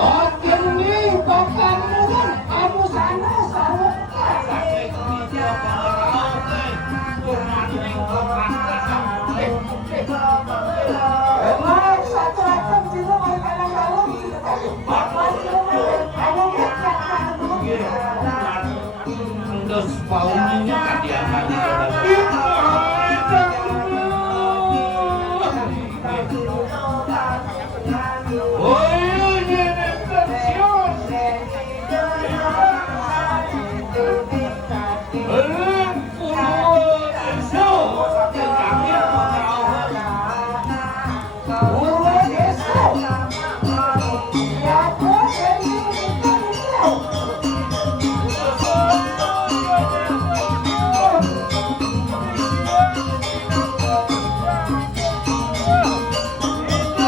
Sokin nih kokang nuhun kamu sana sawet. Emang satu atom dino mau kadang-kadang Geus paung